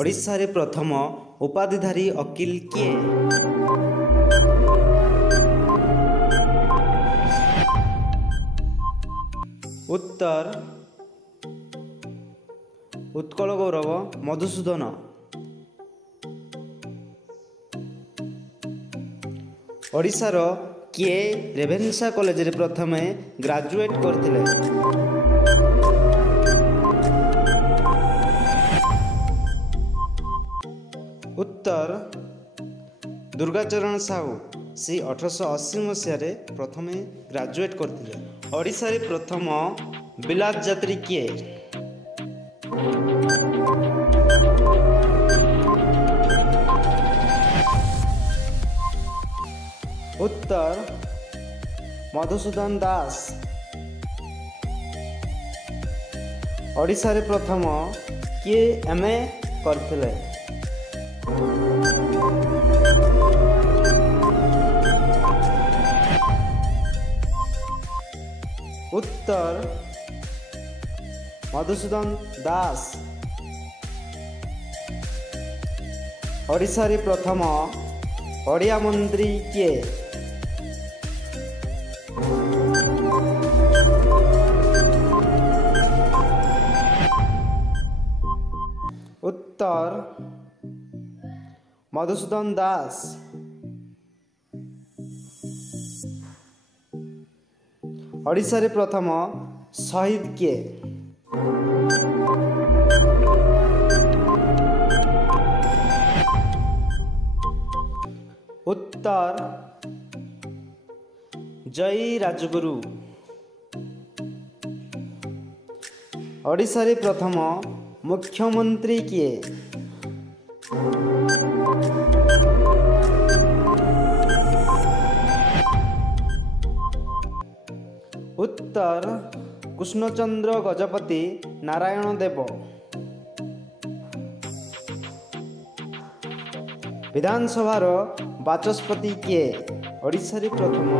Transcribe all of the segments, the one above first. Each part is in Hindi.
ओडिशा रे प्रथम उपाधिधारी वकील किए? उत्तर उत्कल गौरव मधुसूदन। ओडिशार किए रेभेन्सा कॉलेज रे प्रथमे ग्रेजुएट करथिले? उत्तर दुर्गाचरण साहू से 1880 मसीह प्रथमे ग्रेजुएट करथिले। ओडिशा रे प्रथम बिलात यात्री किए? उत्तर मधुसूदन दास। ओडिशा रे प्रथम किए एमए करथिले? उत्तर मधुसूदन दास। ओडिशा रे प्रथम ओडिया मंत्री किए? उत्तर मधुसूदन दास। ओडिशा रे प्रथम शहीद किए? उत्तर जय राजगुरु। ओडिशा रे प्रथम मुख्यमंत्री किए? उत्तर कृष्णचंद्र गजपति नारायण देव। विधानसभा बाचस्पति किए? ओडिशा रे प्रथम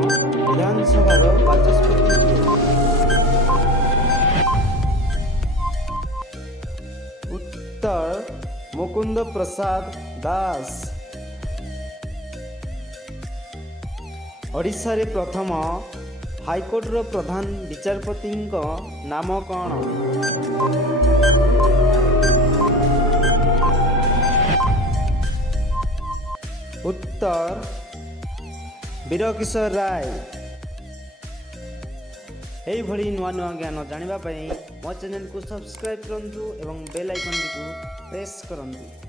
विधानसभा बाचस्पति किए? उत्तर मुकुंद प्रसाद दास। ओडिशा रे प्रथम हाईकोर्ट रो प्रधान विचारपति नाम कौन? उत्तर वीरकिशोर राय। यही भली नुआ नुआ ज्ञान जानिबा पई मो चैनल को सब्सक्राइब करंतु एवं बेल आइकन को प्रेस करंतु।